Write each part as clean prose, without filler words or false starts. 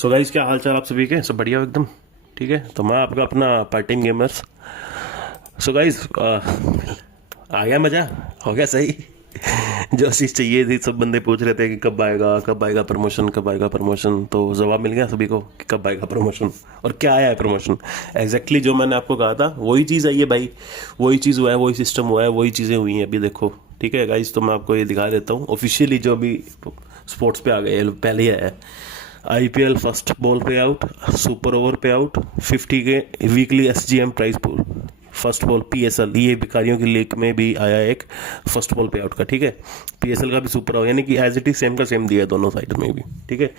So guys, क्या हाल चाल आप सभी के? सब बढ़िया एकदम? ठीक है, तो मैं आपका अपना part time gamers. So guys, आ गया मज़ा? हो गया सही? जो चीज़ चाहिए थी, सब बंदे पूछ रहे थे कि कब आएगा प्रमोशन, कब आएगा प्रमोशन। तो जवाब मिल गया सभी को कि कब आएगा प्रमोशन और क्या आया है प्रमोशन। एग्जैक्टली जो मैंने आपको कहा था वही चीज़ आई है भाई। वही चीज़ हुआ है, वही सिस्टम हुआ है, वही चीज़ें हुई हैं अभी देखो। ठीक है गाइस, तो मैं आपको ये दिखा देता हूँ ऑफिशियली जो अभी स्पोर्ट्स पे आ गए, पहले ही आया है। आईपीएल फर्स्ट बॉल पे आउट, सुपर ओवर पे आउट, 50 के weekly SGM price pool, first ball PSL, ये भिखारियों की लीग में भी आया एक फर्स्ट बॉल पे आउट का। ठीक है, पीएसएल का भी सुपर ओवर, यानी कि एज इट इज सेम का सेम दिया है दोनों साइड में भी। ठीक है,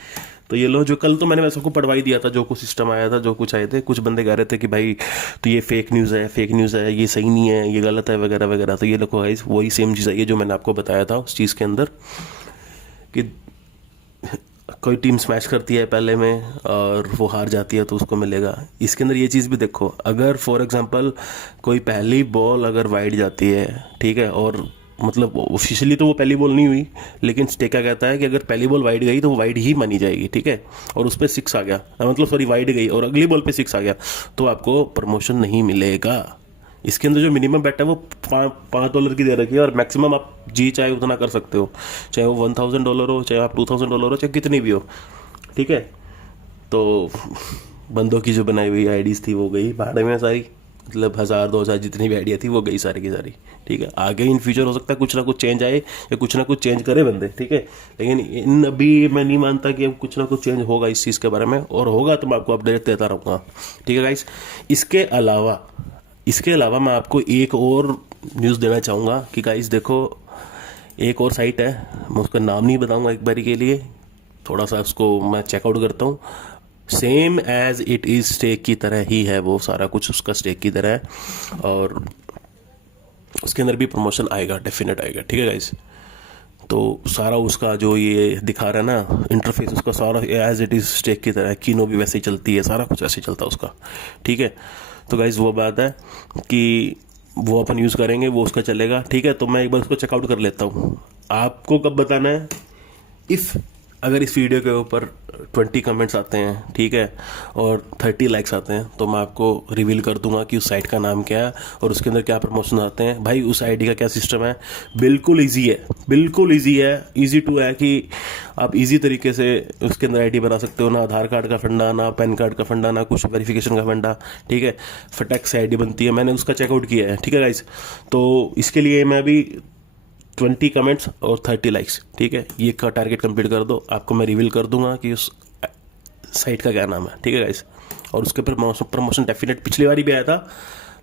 तो ये लो, जो कल तो मैंने वैसे को पढ़वा ही दिया था, जो कुछ सिस्टम आया था, जो कुछ आए थे। कुछ बंदे कह रहे थे कि भाई तो ये फेक न्यूज़ है, फेक न्यूज़ है, ये सही नहीं है, ये गलत है वगैरह वगैरह। तो ये देखो गाइस, वही सेम चीज़ आई है जो मैंने आपको बताया था उस चीज़ के अंदर, कि कोई टीम स्मैश करती है पहले में और वो हार जाती है तो उसको मिलेगा। इसके अंदर ये चीज़ भी देखो, अगर फॉर एग्जांपल कोई पहली बॉल अगर वाइड जाती है, ठीक है, और मतलब ऑफिशियली तो वो पहली बॉल नहीं हुई, लेकिन स्टेका कहता है कि अगर पहली बॉल वाइड गई तो वो वाइड ही मानी जाएगी। ठीक है, और उस पर सिक्स आ गया, मतलब सॉरी वाइड गई और अगली बॉल पे सिक्स आ गया, तो आपको प्रमोशन नहीं मिलेगा। इसके अंदर जो मिनिमम बेट है वो $5 की दे रखी है, और मैक्सिमम आप जी चाहे उतना कर सकते हो, चाहे वो $1000 हो, चाहे आप $2000 हो, चाहे कितनी भी हो। ठीक है, तो बंदों की जो बनाई हुई आईडीज़ थी वो गई भाड़े में सारी, मतलब 1000 2000 जितनी भी आइडिया थी वो गई सारी की सारी। ठीक है, आगे इन फ्यूचर हो सकता है कुछ ना कुछ चेंज आए या कुछ ना कुछ चेंज करे बंदे। ठीक है, लेकिन इन अभी मैं नहीं मानता कि अब कुछ ना कुछ चेंज होगा इस चीज़ के बारे में, और होगा तो मैं आपको अपडेट देता रहूँगा। ठीक है गाइस, इसके अलावा मैं आपको एक और न्यूज़ देना चाहूँगा कि गाइस देखो, एक और साइट है, मैं उसका नाम नहीं बताऊँगा एक बारी के लिए, थोड़ा सा उसको मैं चेकआउट करता हूँ। Same as it is stake की तरह ही है, वो सारा कुछ उसका स्टेक की तरह है, और उसके अंदर भी प्रमोशन आएगा, डेफिनेट आएगा। ठीक है गाइस, तो सारा उसका जो ये दिखा रहा है ना इंटरफेस, उसका सारा एज इट इज़ स्टेक की तरह है, कीनो भी वैसे ही चलती है, सारा कुछ वैसे ही चलता है उसका। ठीक है, तो गाइज वो बात है कि वो अपन यूज़ करेंगे, वो उसका चलेगा। ठीक है, तो मैं एक बार उसको चेकआउट कर लेता हूँ। आपको कब बताना है? इफ़ अगर इस वीडियो के ऊपर 20 कमेंट्स आते हैं, ठीक है, और 30 लाइक्स आते हैं, तो मैं आपको रिवील कर दूंगा कि उस साइट का नाम क्या है और उसके अंदर क्या प्रमोशन आते हैं। भाई उस आईडी का क्या सिस्टम है, बिल्कुल ईजी है, बिल्कुल ईजी है, ईजी टू है कि आप ईजी तरीके से उसके अंदर आईडी बना सकते हो। ना आधार कार्ड का फंडा, ना पैन कार्ड का फंडा, ना कुछ वेरिफिकेशन का फंडा। ठीक है, फटाक से आईडी बनती है, मैंने उसका चेकआउट किया है। ठीक है गाइस, तो इसके लिए मैं अभी 20 कमेंट्स और 30 लाइक्स, ठीक है, ये का टारगेट कंप्लीट कर दो, आपको मैं रिवील कर दूंगा कि उस साइट का क्या नाम है। ठीक है गाइस, और उसके ऊपर प्रमोशन डेफिनेट पिछली बारी भी आया था,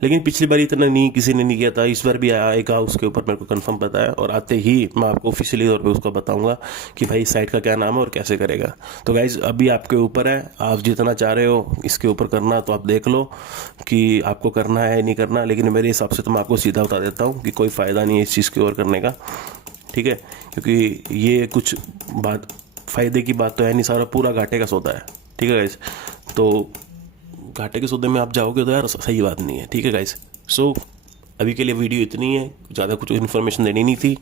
लेकिन पिछली बार इतना नहीं किसी ने नहीं किया था, इस बार भी आएगा, उसके ऊपर मेरे को कंफर्म पता है, और आते ही मैं आपको ऑफिशियली तौर पे उसको बताऊंगा कि भाई साइट का क्या नाम है और कैसे करेगा। तो गाइज अभी आपके ऊपर है, आप जितना चाह रहे हो इसके ऊपर करना तो आप देख लो कि आपको करना है नहीं करना, लेकिन मेरे हिसाब से तो मैं आपको सीधा बता देता हूँ कि कोई फ़ायदा नहीं है इस चीज़ की ओर करने का। ठीक है, क्योंकि ये कुछ बात फ़ायदे की बात तो है नहीं, सारा पूरा घाटे का सौदा है। ठीक है गाइज, तो घाटे के सौदे में आप जाओगे तो यार सही बात नहीं है। ठीक है गाइस, सो अभी के लिए वीडियो इतनी है, ज़्यादा कुछ इन्फॉर्मेशन देनी नहीं थी।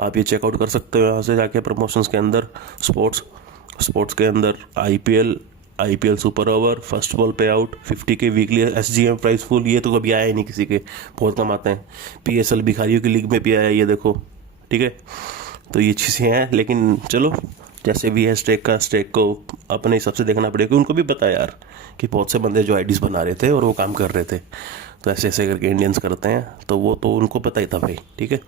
आप ये चेकआउट कर सकते हो यहाँ से जाके प्रमोशंस के अंदर, स्पोर्ट्स के अंदर IPL super over, first ball पे आउट, 50 के वीकली एसजीएम प्राइस फुल, ये तो कभी आया ही नहीं किसी के, बहुत कम आते हैं। पीएसएल भिखारियों की लीग में भी आया, ये देखो। ठीक है, तो ये चीज़ें हैं, लेकिन चलो जैसे भी है, स्टेक को अपने हिसाब से देखना पड़ेगा। उनको भी पता है यार कि बहुत से बंदे जो आईडीज़ बना रहे थे और वो काम कर रहे थे, तो ऐसे ऐसे करके इंडियंस करते हैं, तो वो तो उनको पता ही था भाई। ठीक है,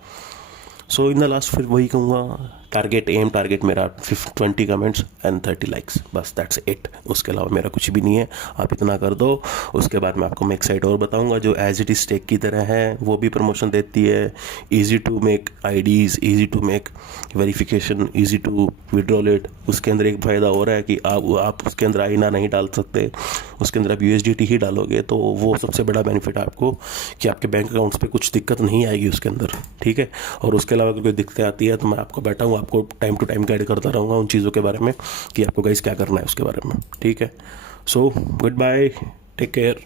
सो इन द लास्ट फिर वही कहूँगा, टारगेट मेरा 20 कमेंट्स एंड 30 लाइक्स, बस दैट्स इट। उसके अलावा मेरा कुछ भी नहीं है, आप इतना कर दो। उसके बाद मैं आपको एक साइट और बताऊंगा जो एज इट इज स्टेक की तरह है, वो भी प्रमोशन देती है। Easy to make IDs, easy to make verification, easy to withdrawal it. उसके अंदर एक फ़ायदा हो रहा है कि आप उसके अंदर आईना नहीं डाल सकते, उसके अंदर आप यूएसडीटी ही डालोगे, तो वो सबसे बड़ा बेनिफिट है आपको कि आपके बैंक अकाउंट्स पे कुछ दिक्कत नहीं आएगी उसके अंदर। ठीक है, और उसके अलावा अगर कोई दिक्कतें आती है तो मैं आपको बैठा हूँ, आपको टाइम टू टाइम गाइड करता रहूँगा उन चीज़ों के बारे में कि आपको गाइस क्या करना है उसके बारे में। ठीक है, so good bye, take care.